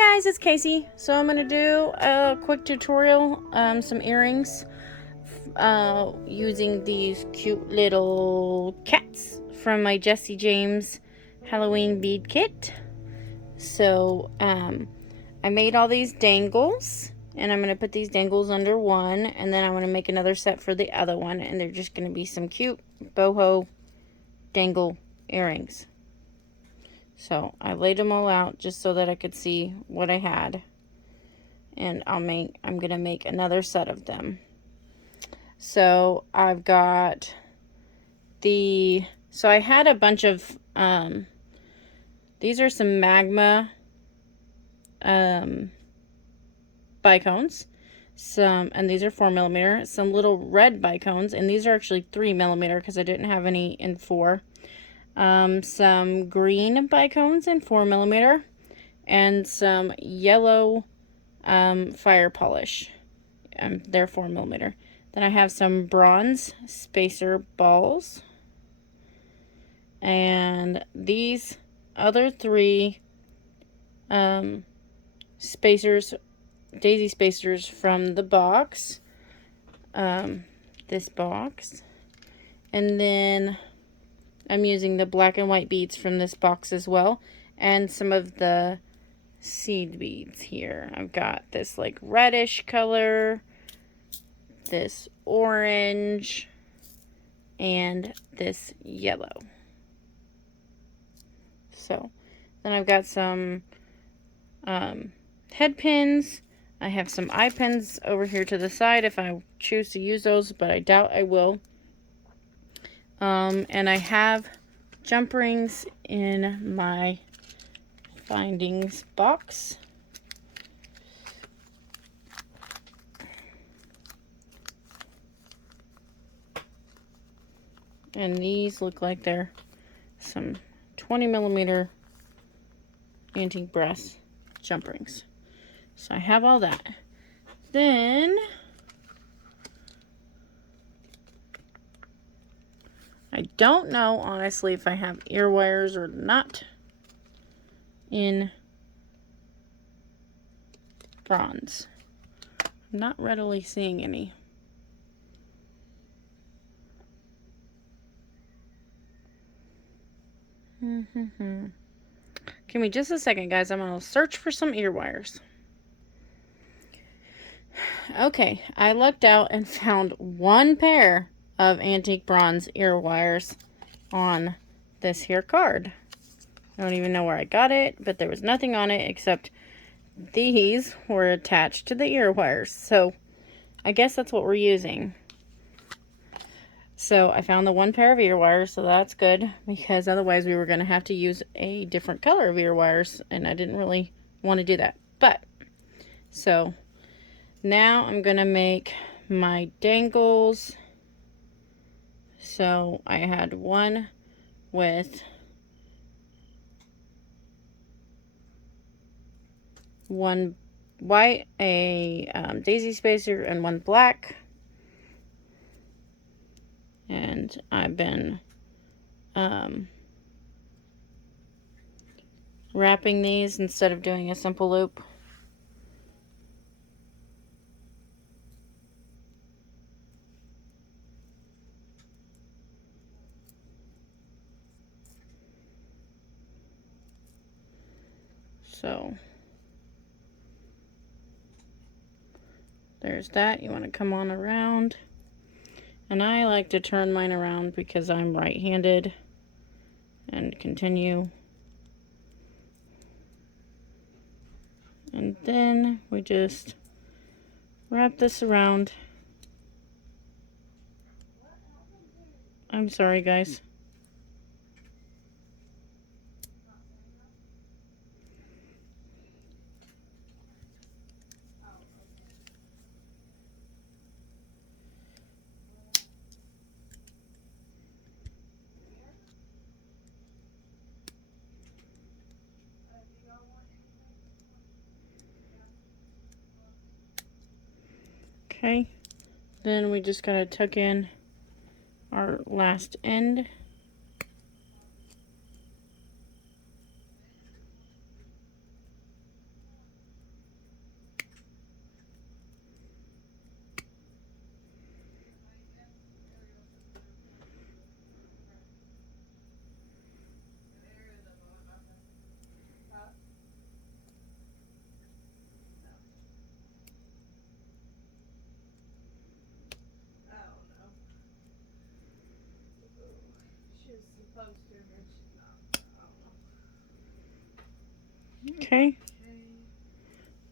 Hi guys, it's Casey. So I'm gonna do a quick tutorial, some earrings, using these cute little cats from my Jesse James Halloween bead kit. So I made all these dangles, and I'm gonna put these dangles under one, and then I'm gonna make another set for the other one, and they're just gonna be some cute boho dangle earrings. So I laid them all out just so that I could see what I had. And I'm gonna make another set of them. So I've got so I had a bunch of, these are some magma bicones. And these are 4mm, some little red bicones, and these are actually 3mm because I didn't have any in 4. Some green bicones in 4mm, and some yellow fire polish. They're 4mm. Then I have some bronze spacer balls, and these other 3 spacers, daisy spacers from the box, this box, and then I'm using the black and white beads from this box as well, and some of the seed beads here. I've got this like reddish color, this orange, and this yellow. So then I've got some head pins. I have some eye pins over here to the side if I choose to use those, but I doubt I will. And I have jump rings in my findings box. And these look like they're some 20mm antique brass jump rings. So I have all that. Then I don't know, honestly, if I have ear wires or not in bronze. I'm not readily seeing any. Give me just a second, guys. I'm going to search for some ear wires. Okay, I looked out and found one pair of antique bronze ear wires on this here card. I don't even know where I got it, but there was nothing on it except these were attached to the ear wires. So I guess that's what we're using. So I found the one pair of ear wires, so that's good, because otherwise we were going to have to use a different color of ear wires, and I didn't really want to do that. But so now I'm going to make my dangles. So I had one with one white, a daisy spacer, and one black. And I've been wrapping these instead of doing a simple loop. So there's that. You want to come on around. And I like to turn mine around because I'm right-handed. And continue. And then we just wrap this around. I'm sorry, guys. Okay, then we just gotta tuck in our last end. Okay.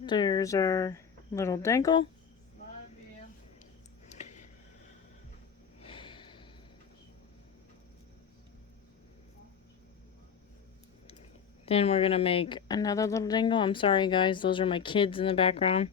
There's our little dangle. Then we're going to make another little dangle. I'm sorry guys, those are my kids in the background.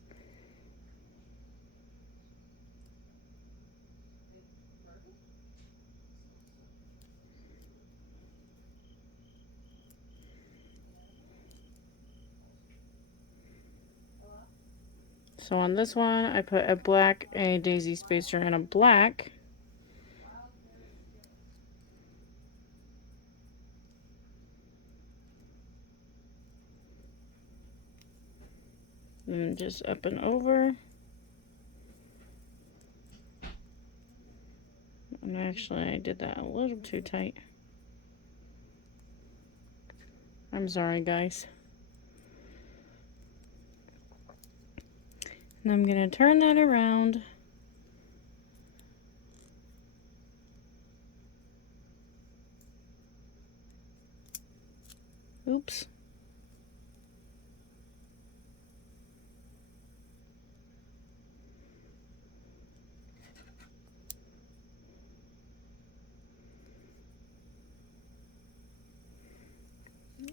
So on this one, I put a black, a daisy spacer, and a black. And just up and over. And actually, I did that a little too tight. I'm sorry, guys. And I'm going to turn that around. Oops.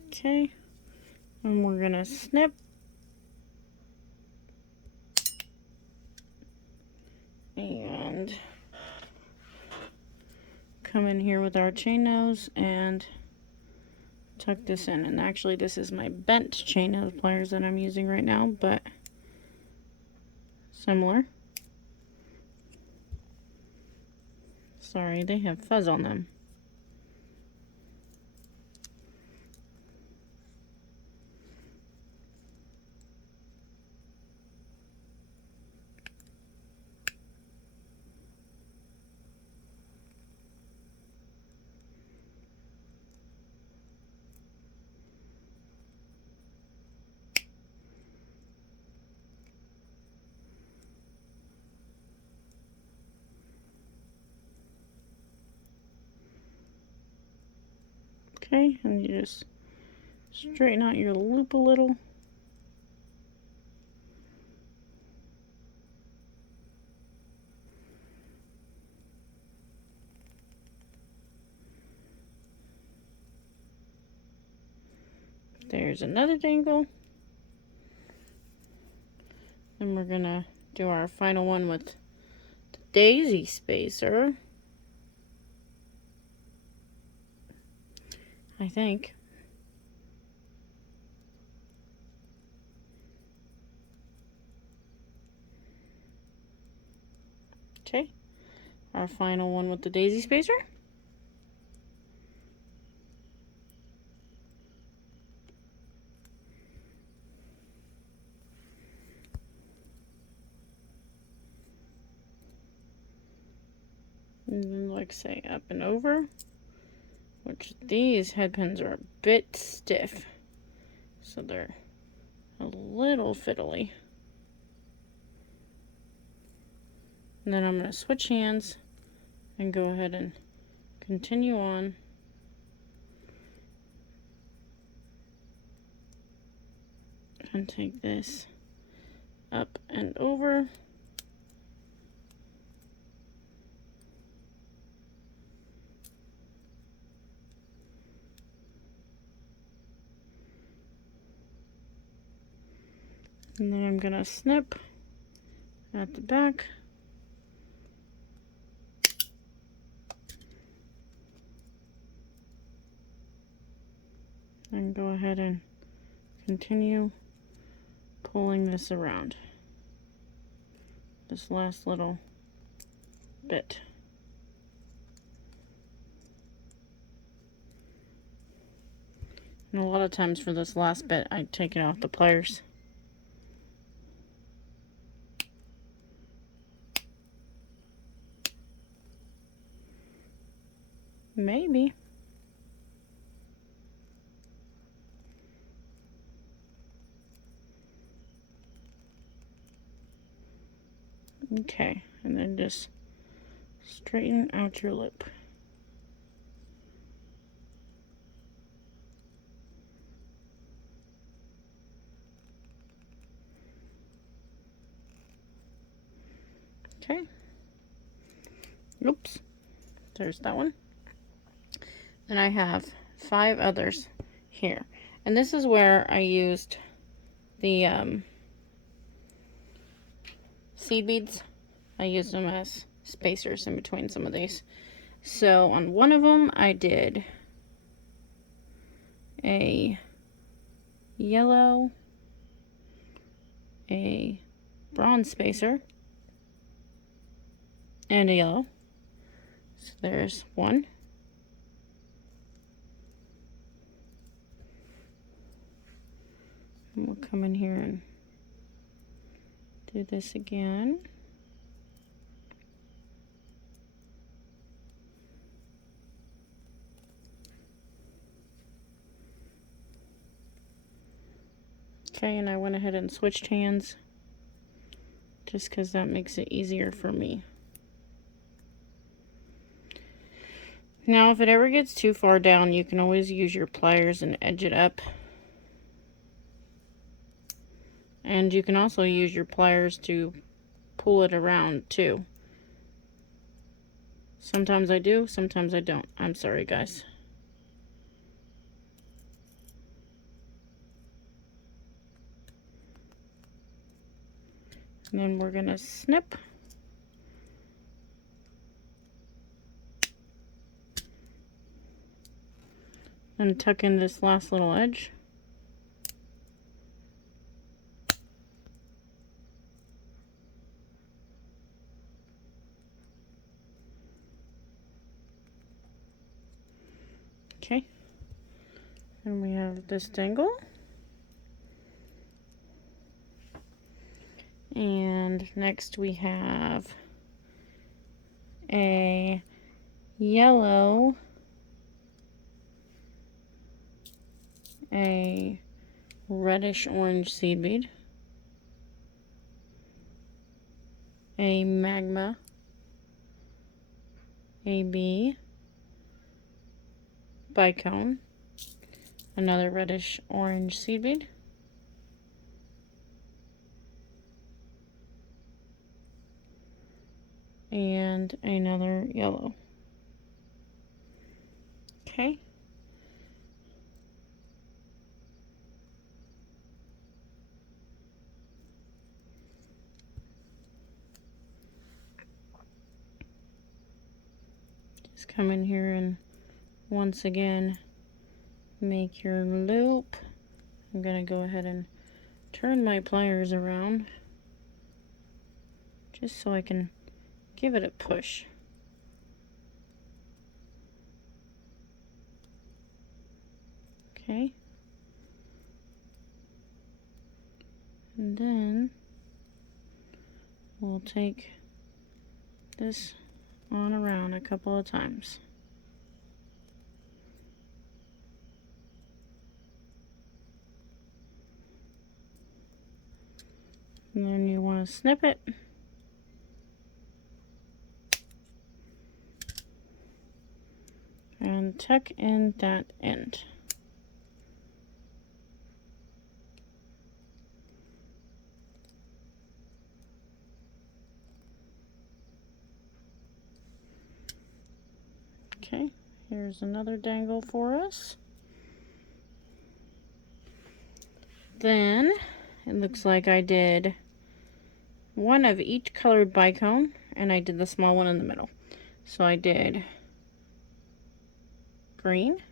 Okay. And we're going to snip. And come in here with our chain nose and tuck this in. And actually this is my bent chain nose pliers that I'm using right now, but similar. Sorry, they have fuzz on them. Okay, and you just straighten out your loop a little. There's another dangle. Then we're gonna do our final one with the daisy spacer, I think. Okay, our final one with the daisy spacer. And then, like say, up and over, which these head pins are a bit stiff, so they're a little fiddly. And then I'm going to switch hands and go ahead and continue on. And take this up and over. And then I'm going to snip at the back. And go ahead and continue pulling this around. This last little bit. And a lot of times for this last bit, I take it off the pliers. Maybe. Okay, and then just straighten out your loop. Okay. Oops. There's that one. And I have 5 others here. And this is where I used the seed beads. I used them as spacers in between some of these. So on one of them I did a yellow, a bronze spacer, and a yellow. So there's one. And we'll come in here and do this again. Okay, and I went ahead and switched hands just because that makes it easier for me. Now, if it ever gets too far down, you can always use your pliers and edge it up. And you can also use your pliers to pull it around too. Sometimes I do, sometimes I don't. I'm sorry, guys. And then we're gonna snip. And tuck in this last little edge. Okay. And we have this dangle. And next we have a yellow, a reddish orange seed bead, a magma, a bee, bicone, another reddish orange seed bead, and another yellow. Okay. Just come in here and once again make your loop. I'm gonna go ahead and turn my pliers around just so I can give it a push. Okay. And then we'll take this on around a couple of times. And then you want to snip it. And tuck in that end. Okay, here's another dangle for us. Then it looks like I did one of each colored bicone, and I did the small one in the middle. So I did green,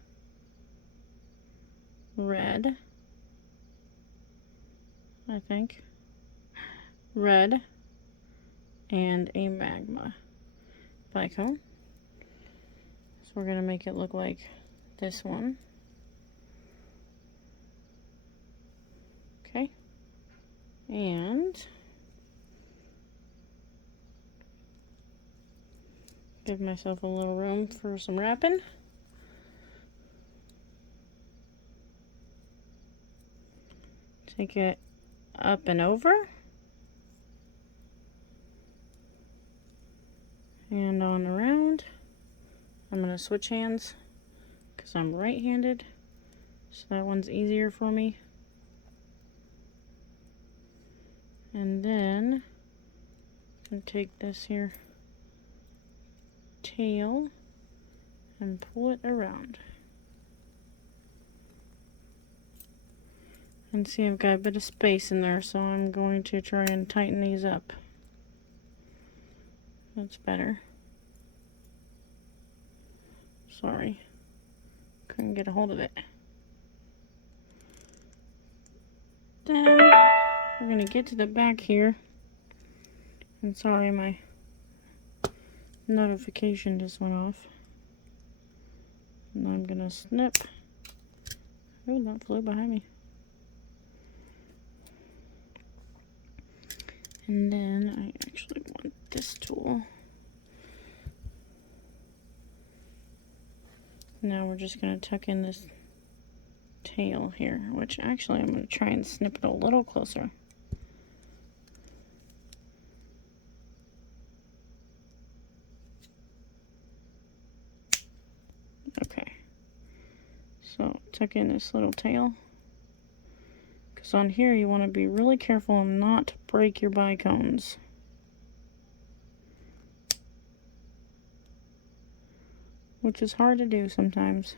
red, I think, red, and a magma bicone. So we're gonna make it look like this one. Okay, and give myself a little room for some wrapping. Take it up and over and on around. I'm going to switch hands because I'm right-handed, so that one's easier for me. And then And take this here tail and pull it around. And see, I've got a bit of space in there, so I'm going to try and tighten these up. That's better. Sorry, couldn't get a hold of it. Then we're gonna get to the back here. And sorry, my notification just went off. And I'm gonna snip. Oh, that flew behind me. And then I actually want this tool. Now we're just going to tuck in this tail here, which actually I'm going to try and snip it a little closer. Okay. So tuck in this little tail. Because on here you want to be really careful and not break your bicones. Which is hard to do sometimes.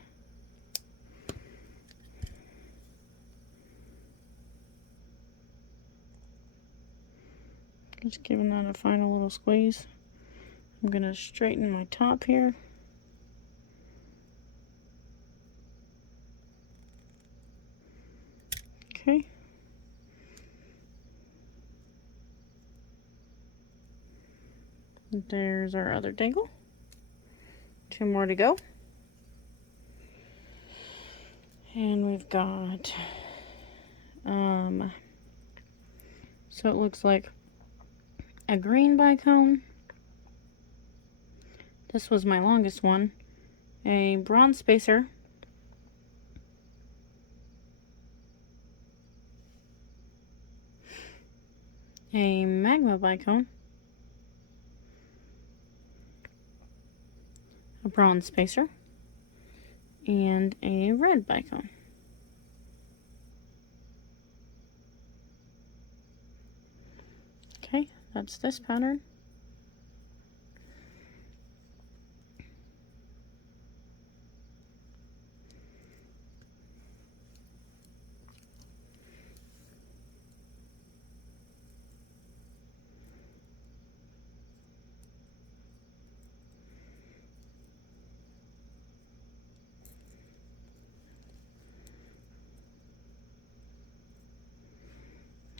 Just giving that a final little squeeze. I'm going to straighten my top here. Okay. There's our other dangle. 2 more to go. And we've got, so it looks like a green bicone. This was my longest one. A bronze spacer. A magma bicone. A bronze spacer. And a red bicone. Okay, that's this pattern.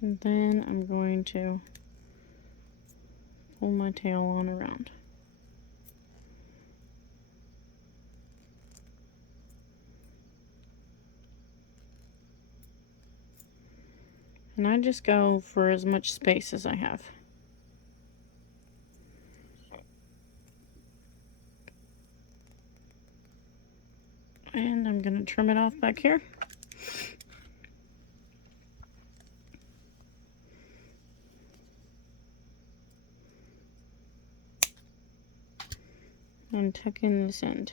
And then I'm going to pull my tail on around. And I just go for as much space as I have. And I'm going to trim it off back here. And tuck in this end.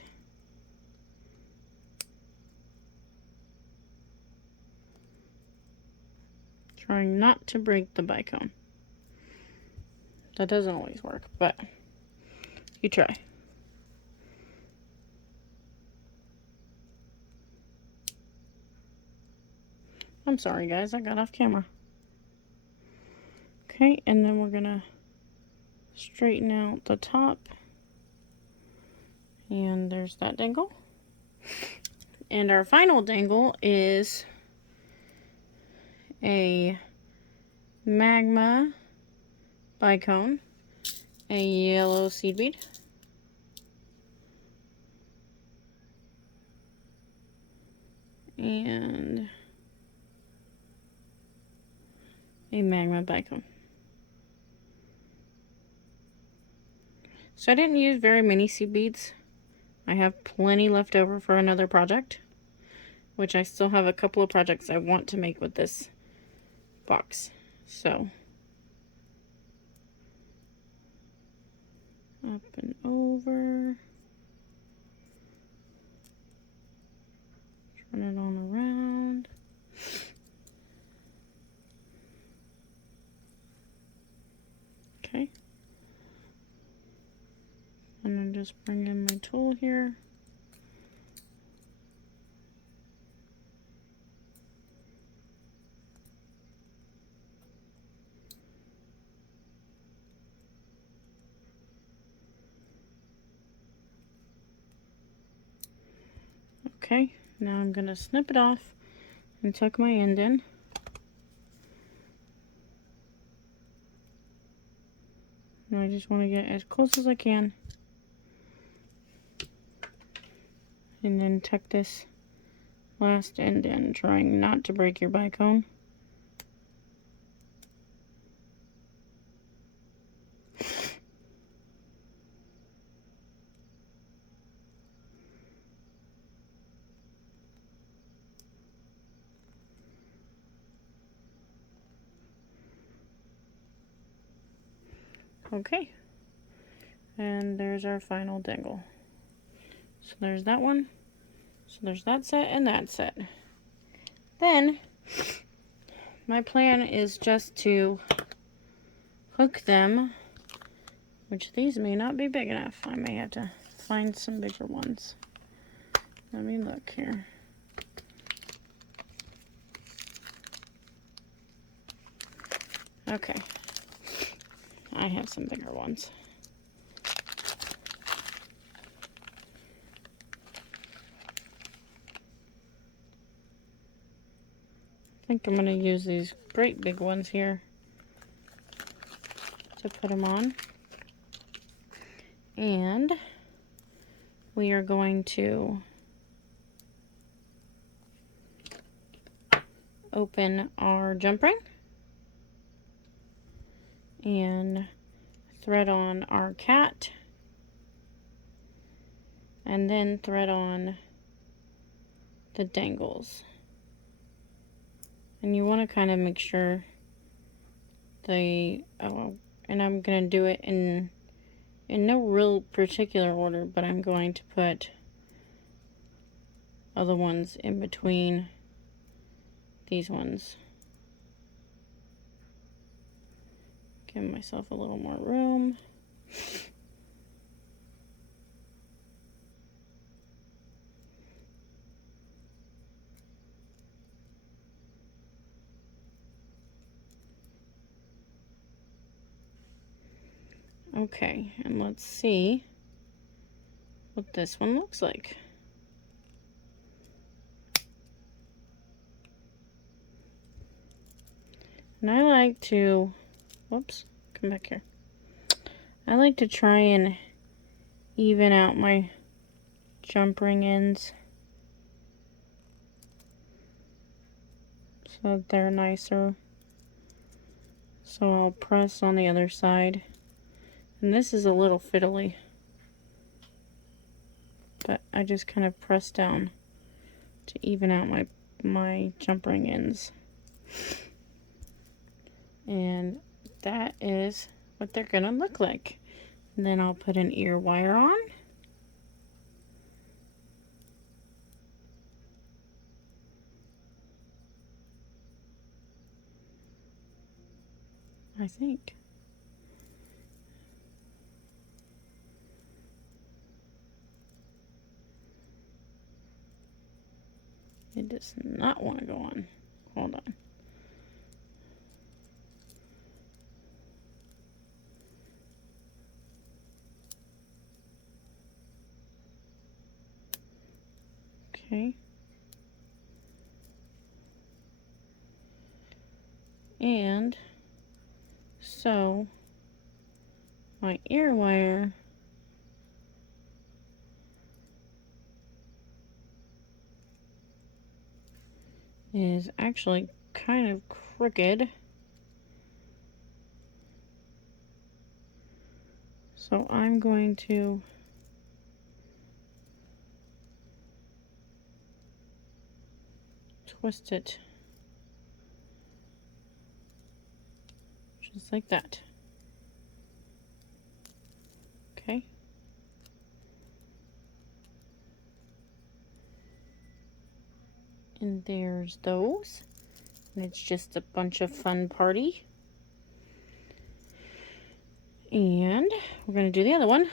Trying not to break the bicone. That doesn't always work, but you try. I'm sorry guys, I got off camera. Okay, and then we're gonna straighten out the top. And there's that dangle. And our final dangle is a magma bicone, a yellow seed bead, and a magma bicone. So I didn't use very many seed beads. I have plenty left over for another project, which I still have a couple of projects I want to make with this box. So up and over, turn it on around. Okay, just bring in my tool here. Okay, now I'm going to snip it off and tuck my end in. And I just want to get as close as I can. And then tuck this last end in, trying not to break your bicone. Okay, and there's our final dangle. So there's that one. So there's that set and that set. Then my plan is just to hook them, which these may not be big enough. I may have to find some bigger ones. Let me look here. Okay, I have some bigger ones. I think I'm going to use these great big ones here to put them on. And we are going to open our jump ring and thread on our cat, and then thread on the dangles. And you want to kind of make sure they, and I'm going to do it in no real particular order, but I'm going to put other ones in between these ones. Give myself a little more room. Okay, and let's see what this one looks like. And I like to, whoops, come back here. I like to try and even out my jump ring ends so that they're nicer. So I'll press on the other side. And this is a little fiddly, but I just kind of press down to even out my jump ring ends. And that is what they're gonna look like. And then I'll put an ear wire on. I think. It does not want to go on. Hold on. Okay. And so my ear wire is actually kind of crooked. So I'm going to twist it just like that. Okay. And there's those. And it's just a bunch of fun party. And we're going to do the other one.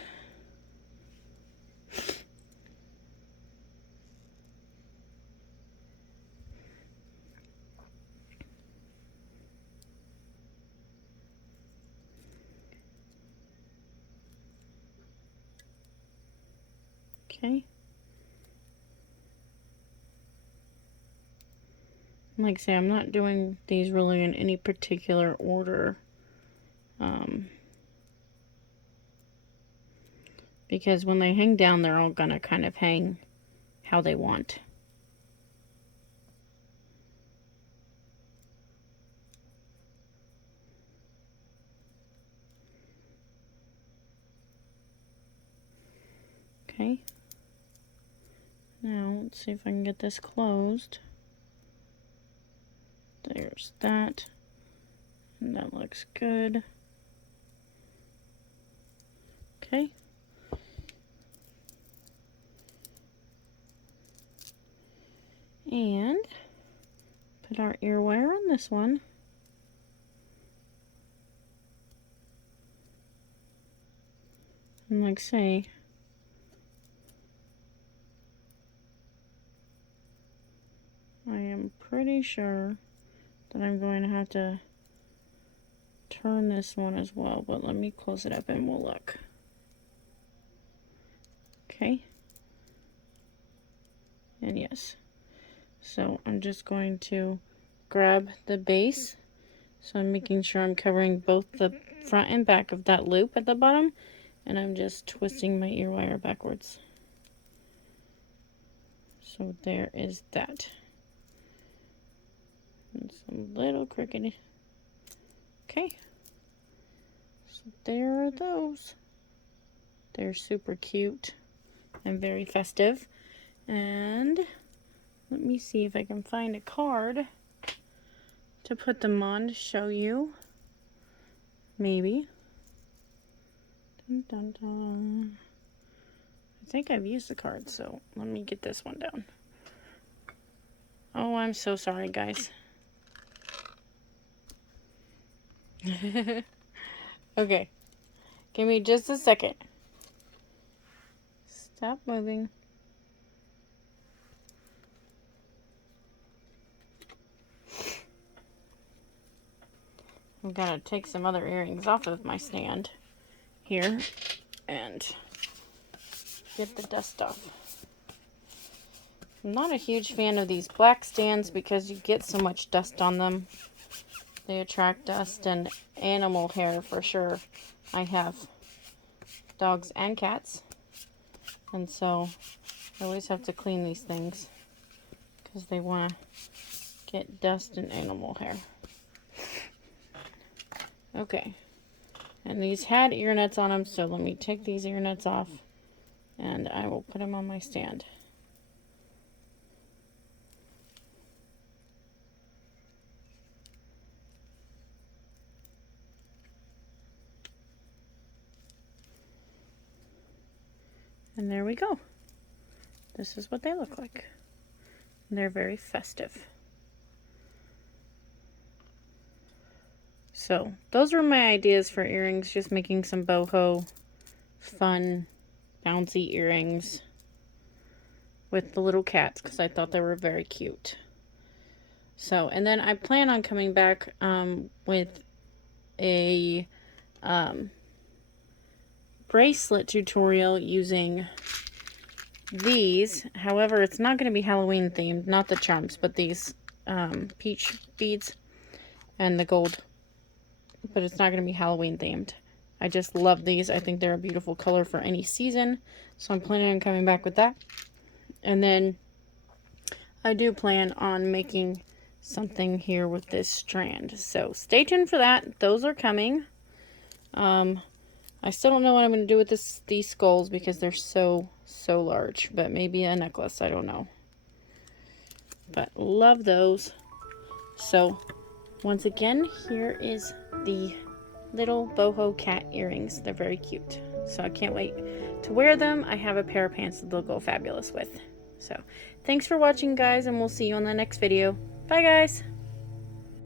Okay. Like I say, I'm not doing these really in any particular order. Because when they hang down, they're all gonna kind of hang how they want. Okay. Now, let's see if I can get this closed. There's that. And that looks good. Okay. And put our ear wire on this one. And like say, I am pretty sure that I'm going to have to turn this one as well, but let me close it up and we'll look. Okay. And yes. So I'm just going to grab the base. So I'm making sure I'm covering both the front and back of that loop at the bottom. And I'm just twisting my ear wire backwards. So there is that. It's a little crooked. Okay. So there are those. They're super cute and very festive. And let me see if I can find a card to put them on to show you. Maybe. Dun, dun, dun. I think I've used the card, so let me get this one down. Oh, I'm so sorry, guys. Okay. Give me just a second. Stop moving. I'm gonna take some other earrings off of my stand here and get the dust off. I'm not a huge fan of these black stands because you get so much dust on them. They attract dust and animal hair for sure. I have dogs and cats, and so I always have to clean these things because they want to get dust and animal hair. Okay, and these had ear nuts on them, so let me take these ear nuts off and I will put them on my stand. And there we go. This is what they look like. And they're very festive. So, those were my ideas for earrings. Just making some boho, fun, bouncy earrings with the little cats because I thought they were very cute. So, and then I plan on coming back with a bracelet tutorial using these. However, it's not going to be Halloween themed, not the charms, but these peach beads and the gold. But it's not going to be Halloween themed. I just love these. I think they're a beautiful color for any season. So I'm planning on coming back with that. And then I do plan on making something here with this strand. So stay tuned for that. Those are coming. I still don't know what I'm going to do with these skulls because they're so large. But maybe a necklace. I don't know. But love those. So once again, here is the little boho cat earrings. They're very cute. So I can't wait to wear them. I have a pair of pants that they'll go fabulous with. So thanks for watching, guys, and we'll see you on the next video. Bye, guys.